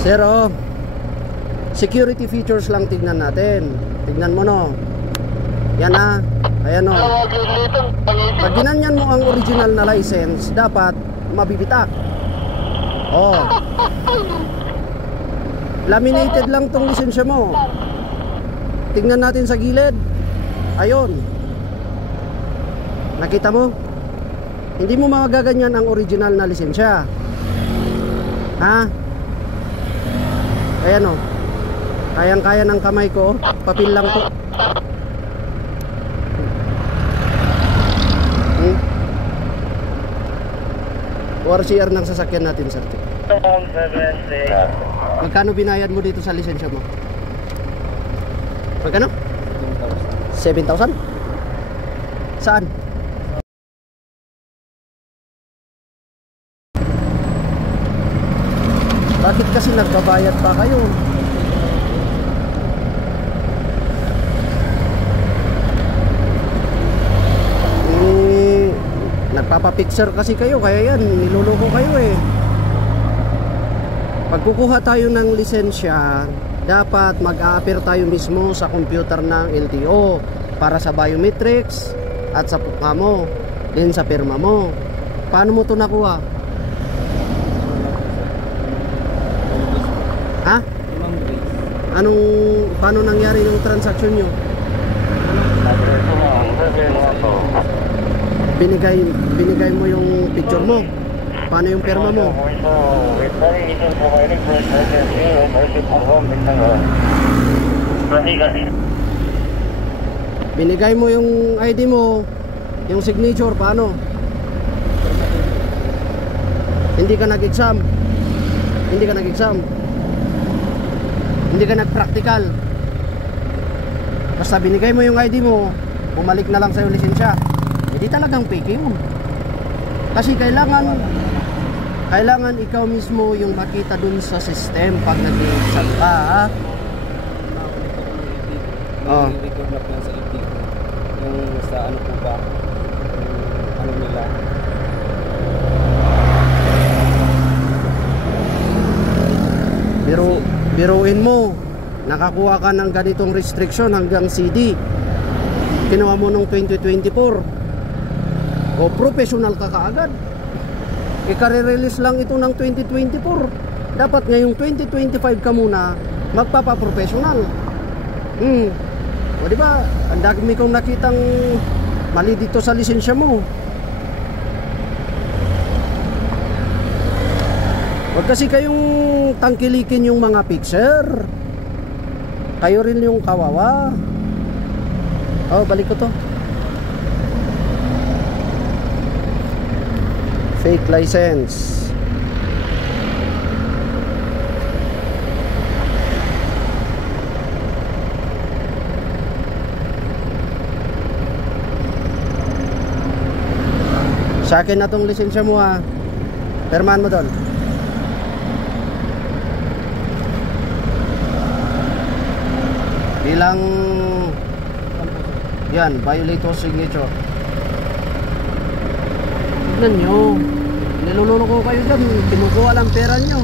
Sir, oh, security features lang tignan natin. Tignan mo, no. Yan, ah. Ayan, no. Pag ginanyan mo ang original na license, dapat mabibitak. Oh. Laminated lang tong lisensya mo. Tignan natin sa gilid. Ayun. Nakita mo? Hindi mo magaganyan ang original na lisensya. Ha? Ayan, o. Kayang-kaya ng kamay ko. Papel lang to. ORCR ng sasakyan natin, sir. Magkano binayad mo dito sa lisensya mo? Magkano? 7,000? Saan? Bakit kasi nagbabayad pa kayo? Nagpapapicture kasi kayo, kaya yan, niloloko kayo eh. Pag kukuha tayo ng lisensya, dapat mag-a-appear tayo mismo sa computer ng LTO para sa biometrics at sa mukha mo, din sa pirma mo. Paano mo ito nakuha? Ha? Paano nangyari yung transaction nyo? Binigay mo yung picture mo. Paano yung pirma mo? Binigay mo yung ID mo, yung signature, paano? Hindi ka nag-exam. Hindi ka nag-exam. Hindi ka nag-practical. Basta binigay mo yung ID mo, bumalik na lang sa'yo lisensya. Hindi talagang fake yun. Kasi kailangan ikaw mismo yung makita dun sa system pag nag-exam ka, ha? Oh. I-record na po yan sa LTO. Yung sa ano po ba, ano nila. Biruin mo, nakakuha ka ng ganitong restriction hanggang CD. Kinuha mo nung 2024. O professional ka kaagad. Ikare-release lang ito ng 2024. Dapat ngayong 2025 ka muna magpapa-professional. O diba, ang dami kong nakitang mali dito sa lisensya mo. Huwag kasi kayong tangkilikin yung mga picture. Kayo rin yung kawawa. Oh, balik ko to. Fake license. Sa akin na tong lisensya mo, ha. Perman mo doon. Bilang yan, violator signature. Tignan nyo, nilulunok ko kayo dyan. Kinukuha lang pera nyo.